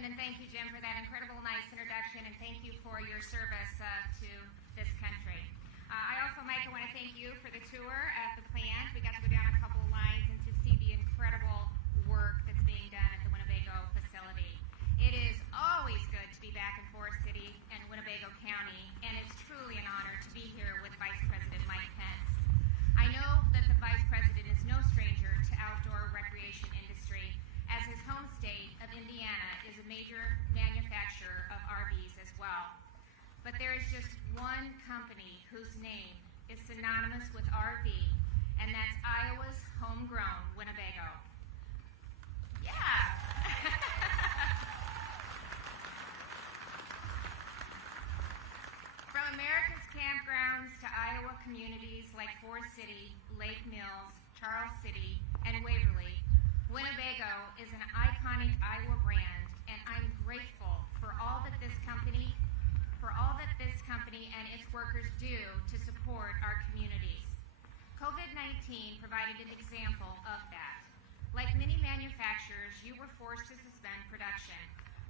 afternoon, and thank you, Jim, for that incredible, nice introduction, and thank you for your service to this country. I also, Mike, want to thank you for the tour at the plant. We got to go down a couple of lines and to see the incredible work that's being done at the Winnebago facility. It is always good to be back in Forest City and Winnebago County, and it's truly an honor to be here with Vice President Mike Pence. I know that the Vice President is no stranger to outdoor recreation industry, as his home state of Indiana is a major manufacturer of RVs as well. But there is just one company whose name is synonymous with RV, and that's Iowa's homegrown Winnebago. Yeah! From America's campgrounds to Iowa communities like Forest City, Lake Mills, Charles City, and Waverly, Winnebago is an iconic Iowa brand, and I'm grateful for all that this company and its workers do to support our communities. COVID-19 provided an example of that. Like many manufacturers, you were forced to suspend production,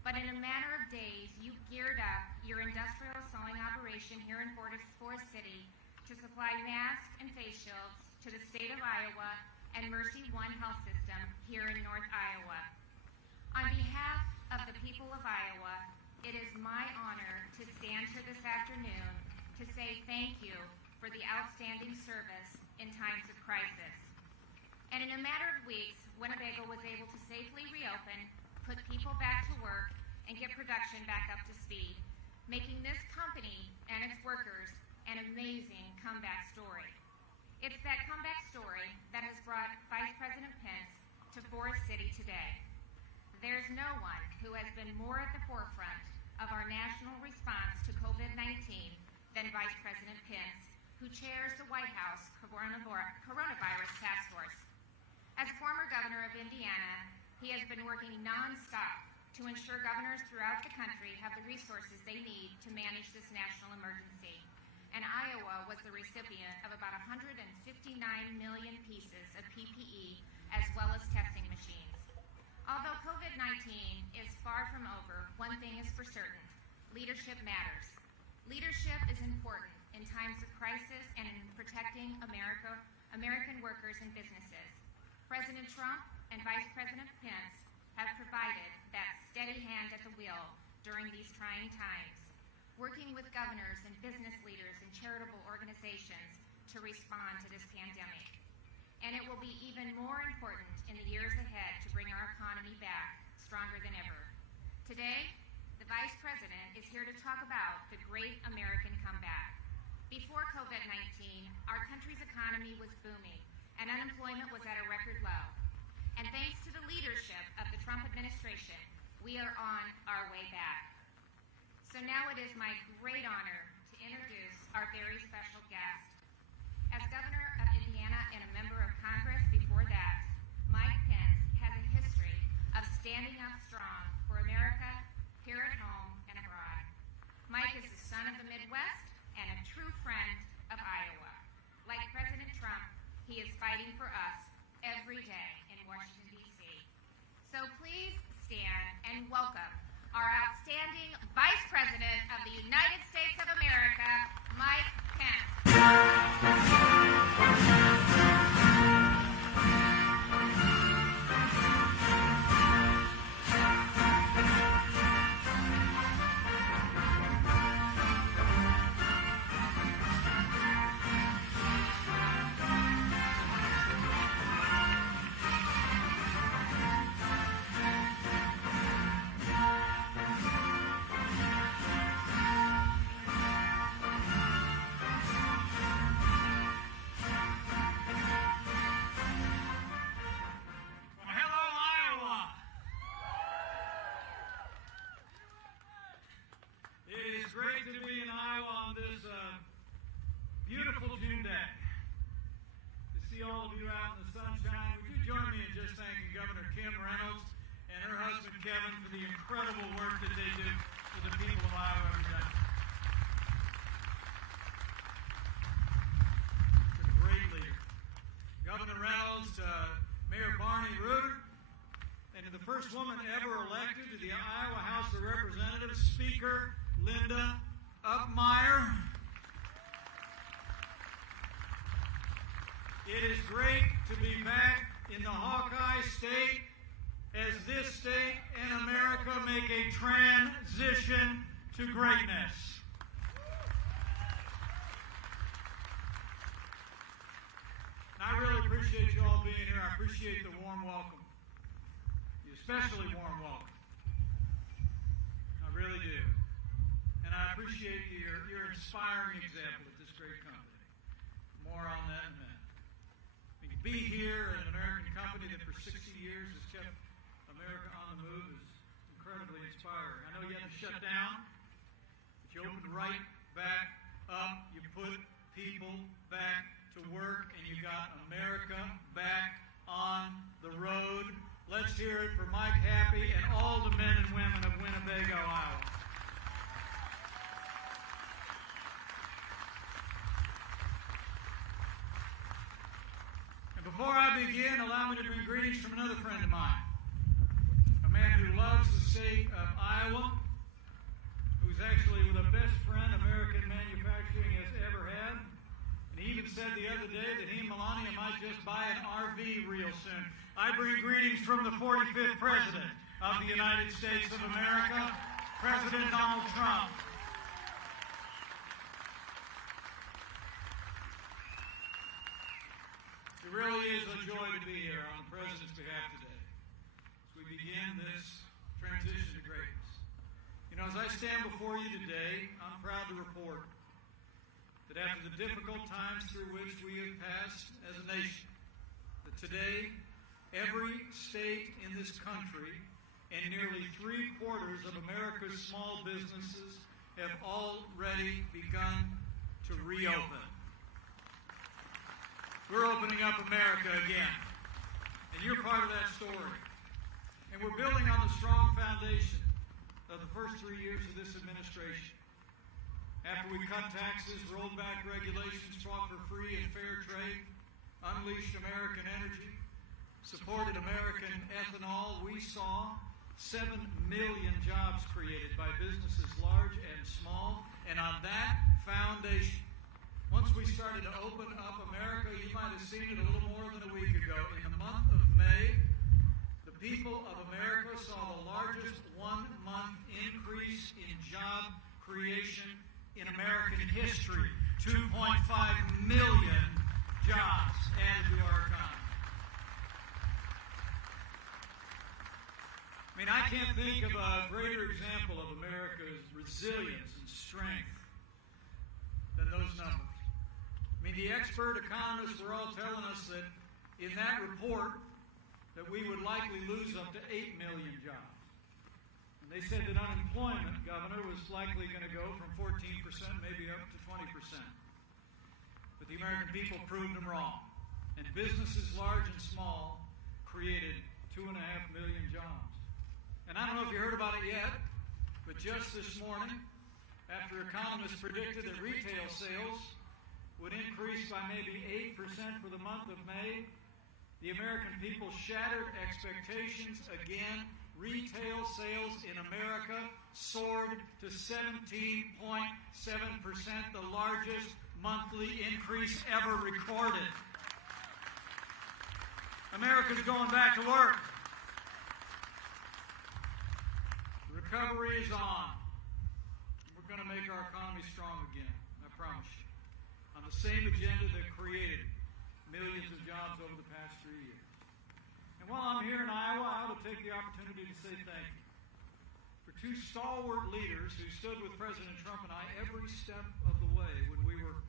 but in a matter of days, you geared up your industrial sewing operation here in Forest City to supply masks and face shields to the state of Iowa and Mercy One Health System here in North Iowa. On behalf of the people of Iowa, it is my honor to stand here this afternoon to say thank you for the outstanding service in times of crisis. And in a matter of weeks, Winnebago was able to safely reopen, put people back to work, and get production back up to speed, making this company and its workers an amazing comeback story. It's that comeback story that has brought Vice President Pence to Forest City today. There's no one who has been more at the forefront of our national response to COVID-19 than Vice President Pence, who chairs the White House Coronavirus Task Force. As former governor of Indiana, he has been working nonstop to ensure governors throughout the country have the resources they need to manage this national emergency. And Iowa was the recipient of about 159 million pieces of PPE as well as testing machines. Although COVID-19 is far from over, one thing is for certain: leadership matters. Leadership is important in times of crisis and in protecting American workers and businesses. President Trump and Vice President Pence have provided that steady hand at the wheel during these trying times, working with governors and business leaders and charitable organizations to respond to this pandemic. And it will be even more important in the years ahead to bring our economy back stronger than ever. Today, the Vice President is here to talk about the great American comeback. Before COVID-19, our country's economy was booming and unemployment was at a record low. And thanks to the leadership of the Trump administration, we are on our way back. So now it is my great honor to introduce our very special guest. As governor of Indiana and a member of Congress before that, Mike Pence has a history of standing up strong for America here at home and abroad. Mike is the son of the Midwest and a true friend of Iowa. Like President Trump, he is fighting for us every day in Washington, D.C. So please stand and welcome our outstanding Vice President of the United States of America, Mike Pence. Beautiful June day. To see all of you out in the sunshine, would you join me in just thanking Governor Kim Reynolds and her husband Kevin for the incredible work that they do for the people of Iowa every day. It's a great leader. Governor Reynolds, Mayor Barney Reuter, and the first woman ever elected to the the Iowa House of Representatives, Speaker Linda Upmeyer. It is great to be back in the Hawkeye State as this state and America make a transition to greatness. I really appreciate you all being here. I appreciate the warm welcome, the especially warm welcome. I really do. And I appreciate your inspiring example at this great company. More on that in a minute. I mean, to be here at an American company that for 60 years has kept America on the move is incredibly inspiring. I know you had to shut down, but you opened right back up. You put people back to work, and you got America back on the road. Let's hear it for Mike Happy and all the men and women of Winnebago, Iowa. And before I begin, allow me to bring greetings from another friend of mine, a man who loves the state of Iowa, who's actually the best friend American manufacturing has ever had. He even said the other day that he and Melania might just buy an RV real soon. I bring greetings from the 45th President of the United States of America, President Donald Trump. It really is a joy to be here on the President's behalf today as we begin this transition to greatness. You know, as I stand before you today, I'm proud to report that after the difficult times through which we have passed as a nation, that today every state in this country and nearly 3/4 of America's small businesses have already begun to reopen. We're opening up America again, and you're part of that story. And we're building on the strong foundation of the first 3 years of this administration. After we cut taxes, rolled back regulations, fought for free and fair trade, unleashed American energy, supported American ethanol, we saw 7 million jobs created by businesses large and small. And on that foundation, once we started to open up America, you might have seen it a little more than a week ago. In the month of May, the people of America saw the largest one-month increase in job creation in American history. 2.5 million jobs added to our economy. I mean, I can't think of a greater example of America's resilience and strength than those numbers. I mean, the expert economists were all telling us that in that report that we would likely lose up to 8 million jobs. They said that unemployment, Governor, was likely going to go from 14% maybe up to 20%. But the American people proved them wrong. And businesses large and small created 2.5 million jobs. And I don't know if you heard about it yet, but just this morning, after economists predicted that retail sales would increase by maybe 8% for the month of May, the American people shattered expectations again. Retail sales in America soared to 17.7%, the largest monthly increase ever recorded. America's going back to work. The recovery is on. We're going to make our economy strong again, I promise you, on the same agenda that created millions of jobs over the past 3 years. And while I'm here in Iowa, I ought to take the opportunity to say thank you for 2 stalwart leaders who stood with President Trump and I every step of the way when we were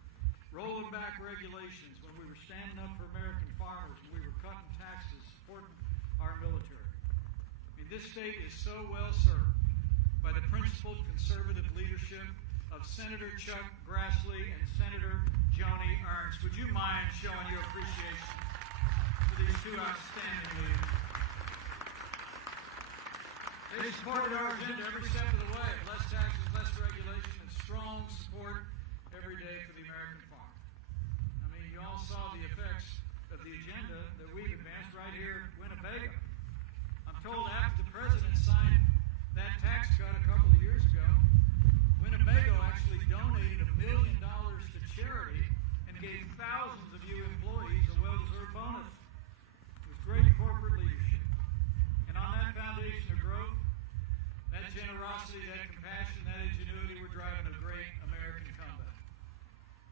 rolling back regulations, when we were standing up for American farmers, when we were cutting taxes, supporting our military. I mean, this state is so well served by the principled conservative leadership of Senator Chuck Grassley and Senator Joni Ernst. Would you mind showing your appreciation for these 2 outstanding leaders? They supported our agenda every step of the way. Less taxes, less regulation, and strong support every day for the American farm. I mean, you all saw the effects of the agenda that we've advanced right here at Winnebago. I'm told after the President signed generosity, that compassion, that ingenuity, we're driving a great American comeback.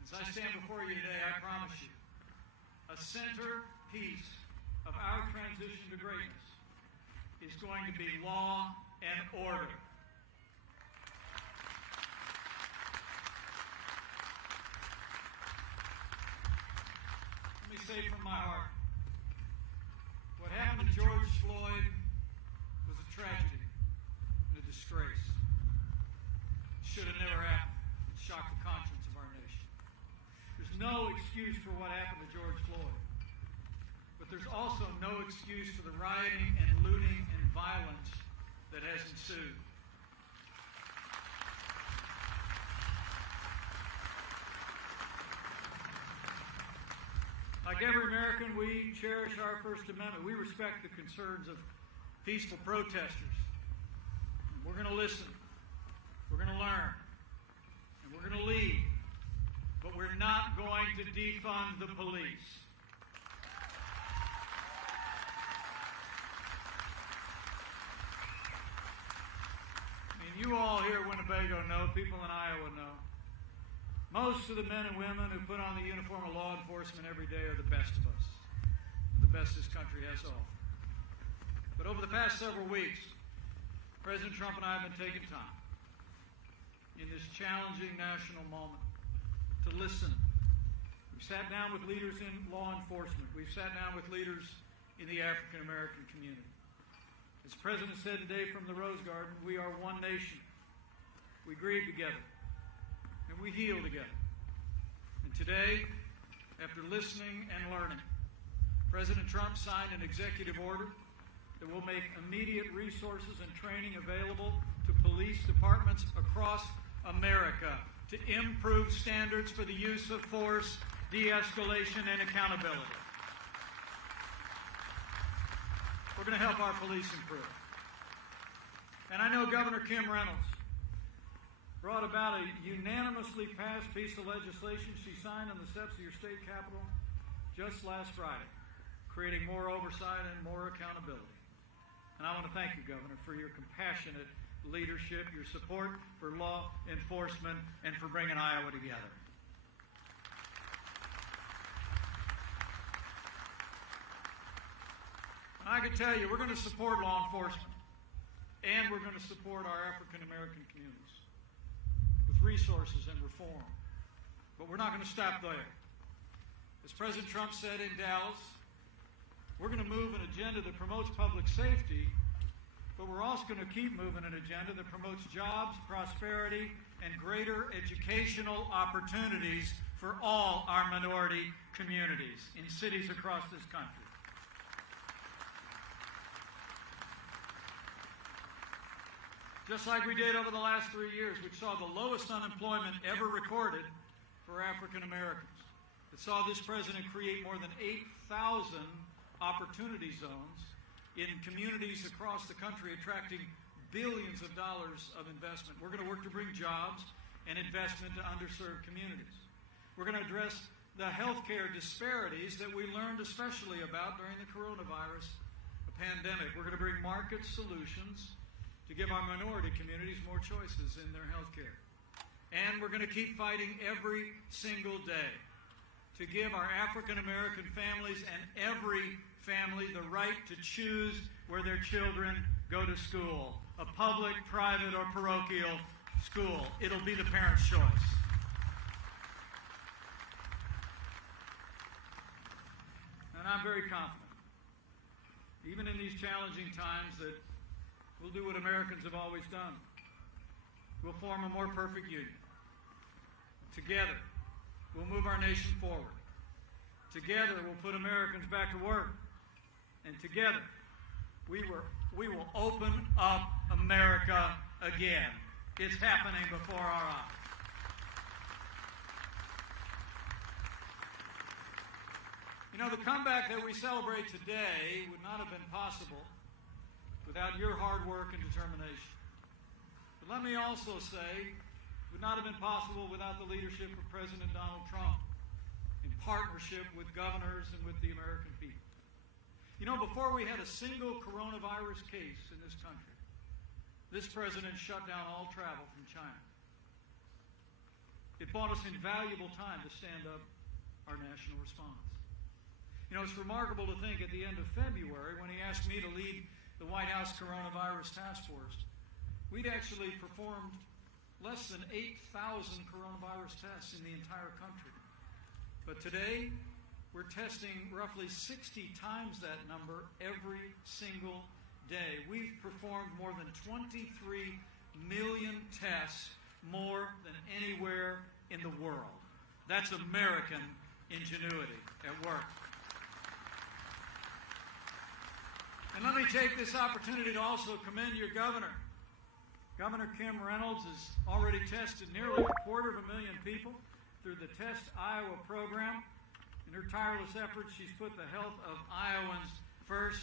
As I stand before you today, I promise you, a centerpiece of our transition to greatness is going to be law and order. Let me say from my heart, what happened to George Floyd was a tragedy and a disgrace. It should have never happened. It shocked the conscience of our nation. There's no excuse for what happened to George Floyd. But there's also no excuse for the rioting and looting and violence that has ensued. Like every American, we cherish our First Amendment. We respect the concerns of peaceful protesters. We're going to listen. We're going to learn. And we're going to lead. But we're not going to defund the police. I mean, you all here at Winnebago know, people in Iowa know, most of the men and women who put on the uniform of law enforcement every day are the best of us, the best this country has to offer. But over the past several weeks, President Trump and I have been taking time in this challenging national moment to listen. We've sat down with leaders in law enforcement. We've sat down with leaders in the African American community. As the President said today from the Rose Garden, we are one nation. We grieve together. And we heal together. And today, after listening and learning, President Trump signed an executive order that will make immediate resources and training available to police departments across America to improve standards for the use of force, de-escalation, and accountability. We're going to help our police improve. And I know Governor Kim Reynolds brought about a unanimously passed piece of legislation she signed on the steps of your state capitol just last Friday, creating more oversight and more accountability. And I want to thank you, Governor, for your compassionate leadership, your support for law enforcement, and for bringing Iowa together. And I can tell you, we're going to support law enforcement, and we're going to support our African American communities with resources and reform. But we're not going to stop there. As President Trump said in Dallas, we're going to move an agenda that promotes public safety, but we're also going to keep moving an agenda that promotes jobs, prosperity, and greater educational opportunities for all our minority communities in cities across this country. Just like we did over the last 3 years, which saw the lowest unemployment ever recorded for African Americans. It saw this president create more than 8,000 opportunity zones in communities across the country, attracting billions of dollars of investment. We're going to work to bring jobs and investment to underserved communities. We're going to address the healthcare disparities that we learned especially about during the coronavirus pandemic. We're going to bring market solutions to give our minority communities more choices in their health care. And we're going to keep fighting every single day to give our African American families and every family the right to choose where their children go to school, a public, private, or parochial school. It'll be the parent's choice. And I'm very confident, even in these challenging times, that we'll do what Americans have always done. We'll form a more perfect union. Together, we'll move our nation forward. Together, we'll put Americans back to work. And together, we will open up America again. It's happening before our eyes. You know, the comeback that we celebrate today would not have been possible without your hard work and determination. But let me also say, it would not have been possible without the leadership of President Donald Trump in partnership with governors and with the American people. You know, before we had a single coronavirus case in this country, this president shut down all travel from China. It bought us invaluable time to stand up our national response. You know, it's remarkable to think at the end of February, when he asked me to lead the White House Coronavirus Task Force, we'd actually performed less than 8,000 coronavirus tests in the entire country. But today, we're testing roughly 60 times that number every single day. We've performed more than 23 million tests, more than anywhere in the world. That's American ingenuity at work. And let me take this opportunity to also commend your governor. Governor Kim Reynolds has already tested nearly 250,000 people through the Test Iowa program. In her tireless efforts, she's put the health of Iowans first,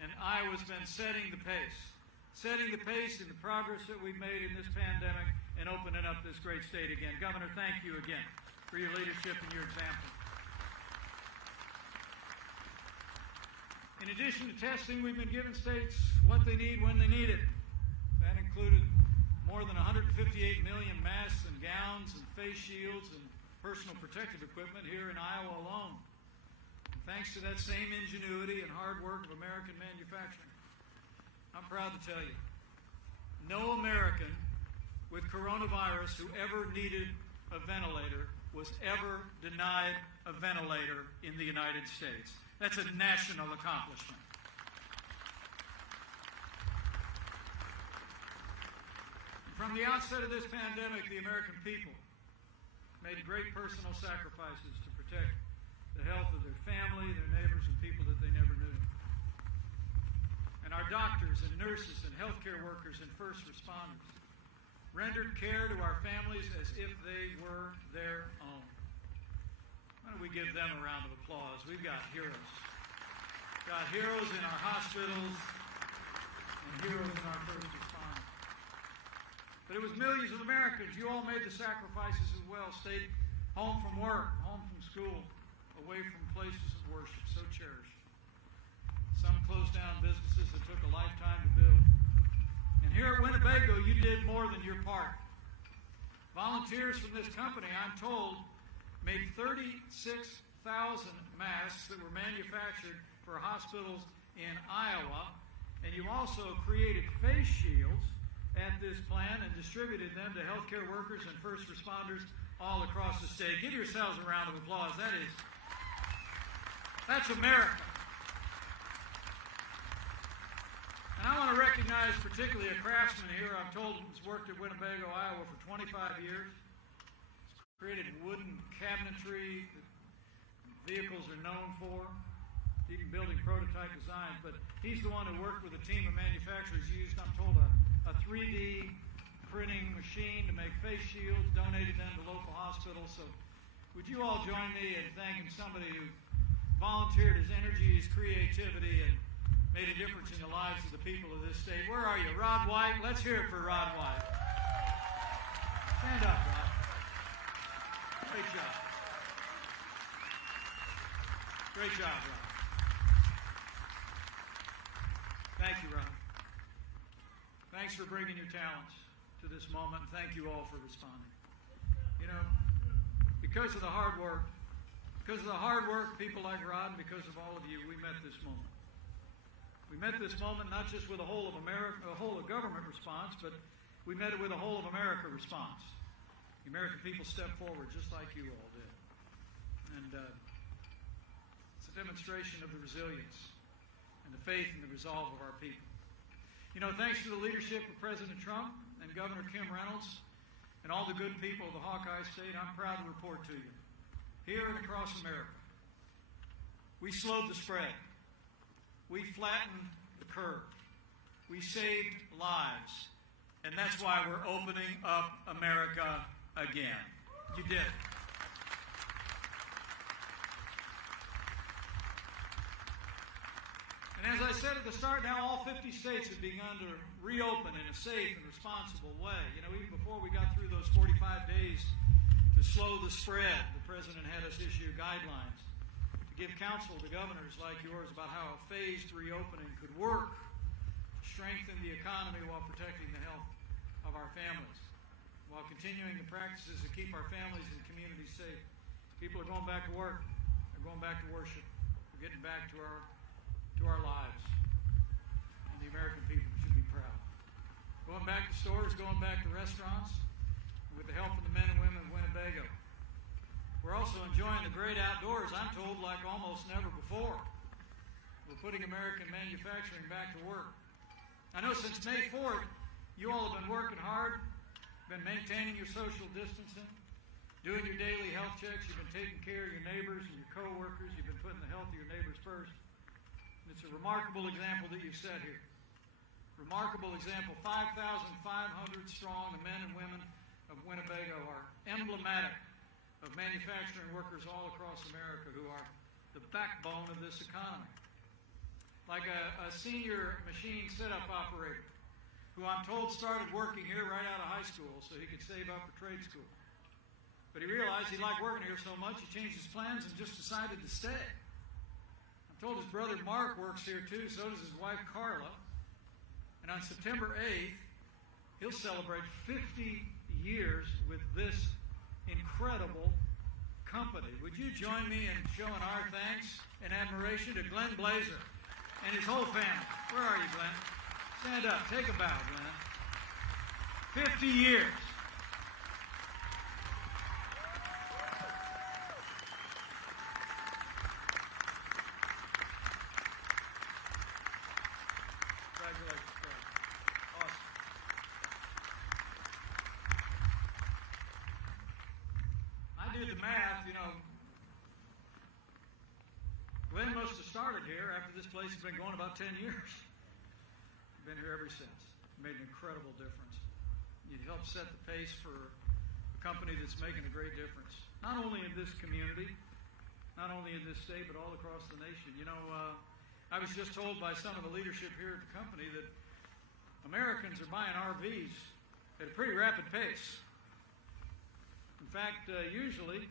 and Iowa's been setting the pace in the progress that we've made in this pandemic and opening up this great state again. Governor, thank you again for your leadership and your example. In addition to testing, we've been giving states what they need when they need it. That included more than 158 million masks and gowns and face shields and personal protective equipment here in Iowa alone. And thanks to that same ingenuity and hard work of American manufacturing, I'm proud to tell you, no American with coronavirus who ever needed a ventilator was ever denied a ventilator in the United States. That's a national accomplishment. From the outset of this pandemic, the American people made great personal sacrifices to protect the health of their family, their neighbors, and people that they never knew. And our doctors and nurses and healthcare workers and first responders rendered care to our families as if they were their own. Why don't we give them a round of applause? We've got heroes. We've got heroes in our hospitals and heroes in our first responders. But it was millions of Americans. You all made the sacrifices as well. Stayed home from work, home from school, away from places of worship so cherished. Some closed down businesses that took a lifetime to build. And here at Winnebago, you did more than your part. Volunteers from this company, I'm told, made 36,000 masks that were manufactured for hospitals in Iowa. And you also created face shields at this plant and distributed them to healthcare workers and first responders all across the state. Give yourselves a round of applause. That's America. And I want to recognize particularly a craftsman here, I'm told, who's worked at Winnebago, Iowa for 25 years. He's created wooden cabinetry that vehicles are known for, even building prototype designs. But he's the one who worked with a team of manufacturers, used, I'm told, a 3D printing machine to make face shields, donated them to local hospitals. So would you all join me in thanking somebody who volunteered his energy, his creativity, and made a difference in the lives of the people of this state. Where are you? Rod White? Let's hear it for Rod White. Stand up, Rod. Great job. Great job, Rod. Thank you, Rod. Thanks for bringing your talents to this moment. Thank you all for responding. You know, because of the hard work, people like Rod, and because of all of you, we met this moment. We met this moment not just with a whole of America, a whole of government response, but we met it with a whole of America response. The American people stepped forward just like you all did. And it's a demonstration of the resilience and the faith and the resolve of our people. You know, thanks to the leadership of President Trump and Governor Kim Reynolds and all the good people of the Hawkeye State, I'm proud to report to you, here and across America, we slowed the spread. We flattened the curve. We saved lives. And that's why we're opening up America again. You did. And as I said at the start, now all 50 states have begun to reopen in a safe and responsible way. You know, even before we got through those 45 days to slow the spread, the president had us issue guidelines to give counsel to governors like yours about how a phased reopening could work to strengthen the economy while protecting the health our families, while continuing the practices that keep our families and communities safe. People are going back to work. They're going back to worship. We're getting back to our lives. And the American people should be proud. Going back to stores, going back to restaurants, with the help of the men and women of Winnebago. We're also enjoying the great outdoors, I'm told, like almost never before. We're putting American manufacturing back to work. I know since May 4th, you all have been working hard, been maintaining your social distancing, doing your daily health checks, you've been taking care of your neighbors and your co-workers, you've been putting the health of your neighbors first. And it's a remarkable example that you've set here. Remarkable example, 5,500 strong, the men and women of Winnebago are emblematic of manufacturing workers all across America who are the backbone of this economy. Like a senior machine setup operator who I'm told started working here right out of high school so he could save up for trade school. But he realized he liked working here so much he changed his plans and just decided to stay. I'm told his brother Mark works here too, so does his wife Carla. And on September 8th, he'll celebrate 50 years with this incredible company. Would you join me in showing our thanks and admiration to Glenn Blazer and his whole family? Where are you, Glenn? Stand up. Take a bow, Glenn. 50 years. Congratulations, Glenn. Awesome. I did the math, Glenn must have started here after this place has been going about 10 years. Been here ever since. Made an incredible difference. You helped set the pace for a company that's making a great difference. Not only in this community, not only in this state, but all across the nation. I was just told by some of the leadership here at the company that Americans are buying RVs at a pretty rapid pace. In fact, usually,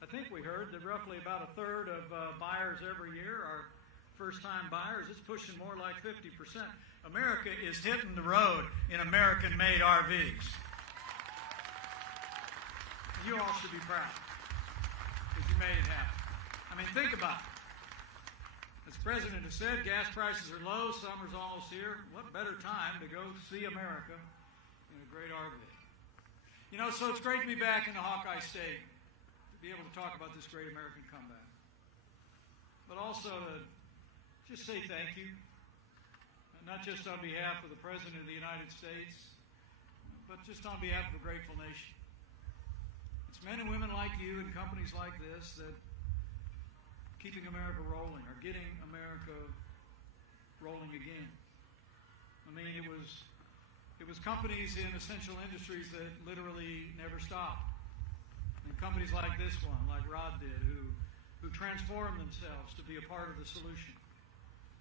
I think we heard that roughly about a third of buyers every year are first-time buyers. It's pushing more like 50%. America is hitting the road in American-made RVs. You all should be proud because you made it happen. I mean, think about it. As the President has said, gas prices are low, summer's almost here. What better time to go see America in a great RV? So it's great to be back in the Hawkeye State, to be able to talk about this great American comeback. But also to just say thank you, not just on behalf of the President of the United States, but just on behalf of a grateful nation. It's men and women like you and companies like this that keeping America rolling, are getting America rolling again. I mean, it was companies in essential industries that literally never stopped. And companies like this one, like Rod did, who transformed themselves to be a part of the solution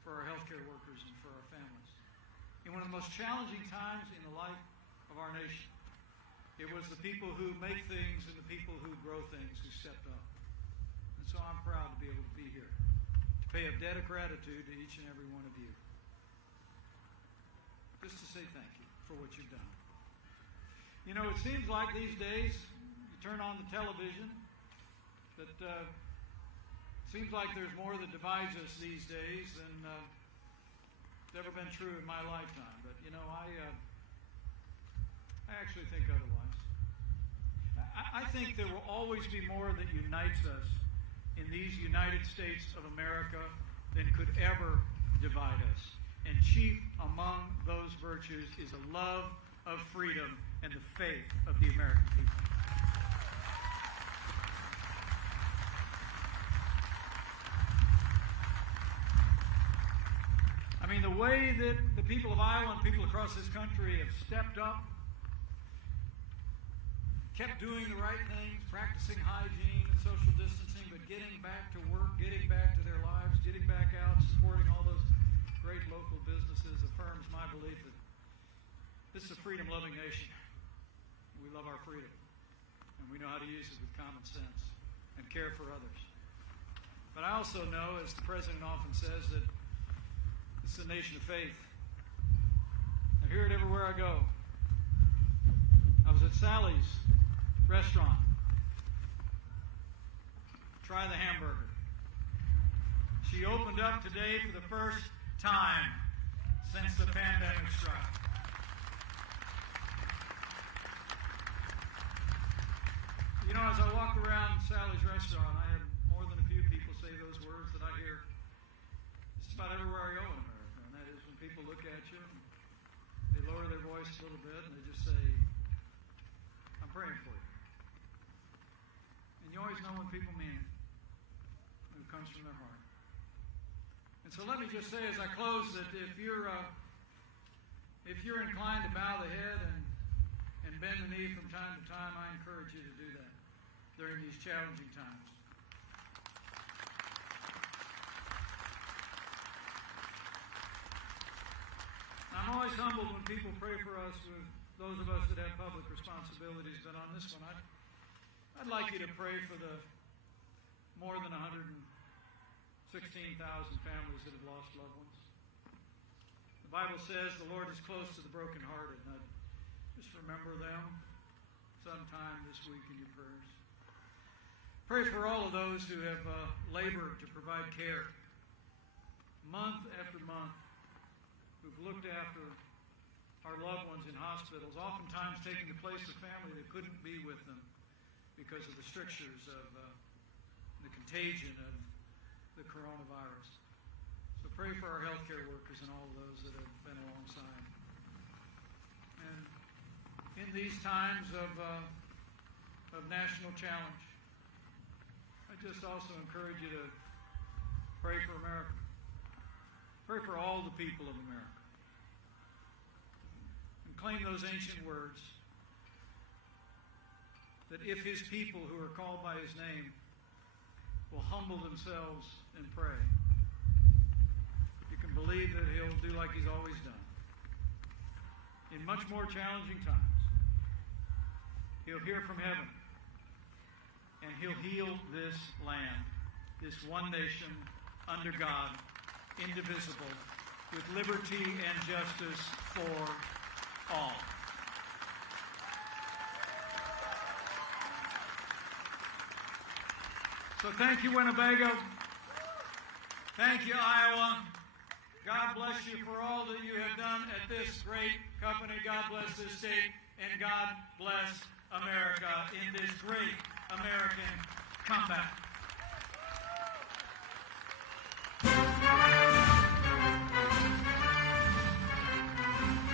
for our healthcare workers and for our families. In one of the most challenging times in the life of our nation, it was the people who make things and the people who grow things who stepped up. And so I'm proud to be able to be here, to pay a debt of gratitude to each and every one of you. Just to say thank you for what you've done. It seems like these days, you turn on the television, that it seems like there's more that divides us these days than it's ever been true in my lifetime. But, I actually think otherwise. I think there will always be more that unites us in these United States of America than could ever divide us. And chief among those virtues is a love of freedom and the faith of the American people. I mean, the way that the people of Iowa and people across this country have stepped up, kept doing the right things, practicing hygiene and social distancing, but getting back to work, getting back to their lives, getting back out, supporting all those great local businesses affirms my belief that this is a freedom-loving nation. We love our freedom, and we know how to use it with common sense and care for others. But I also know, as the President often says, that this is a nation of faith. I hear it everywhere I go. at Sally's restaurant. Try the hamburger. She opened up today for the first time since the pandemic struck. You know, as I walk around Sally's restaurant, I had more than a few people say those words that I hear just about everywhere I go in America. And that is when people look at you, and they lower their voice a little bit, and they just say, I'm praying for you. And you always know when people mean it, when it comes from their heart. And so let me just say as I close that if you're inclined to bow the head and bend the knee from time to time, I encourage you to do that during these challenging times. I'm always humbled when people pray for us, with those of us that have public responsibilities, but on this one, I'd like you to pray for the more than 116,000 families that have lost loved ones. The Bible says the Lord is close to the brokenhearted, and just remember them sometime this week in your prayers. Pray for all of those who have labored to provide care month after month, who've looked after our loved ones in hospitals, oftentimes taking the place of family that couldn't be with them because of the strictures of the contagion of the coronavirus. So pray for our healthcare workers and all of those that have been alongside. And in these times of national challenge, I just also encourage you to pray for America. Pray for all the people of America. And claim those ancient words that if his people who are called by his name will humble themselves and pray, you can believe that he'll do like he's always done. In much more challenging times, he'll hear from heaven, and he'll heal this land, this one nation under God, indivisible, with liberty and justice for all. So thank you, Winnebago. Thank you, Iowa. God bless you for all that you have done at this great company. God bless this state, and God bless America in this great American comeback.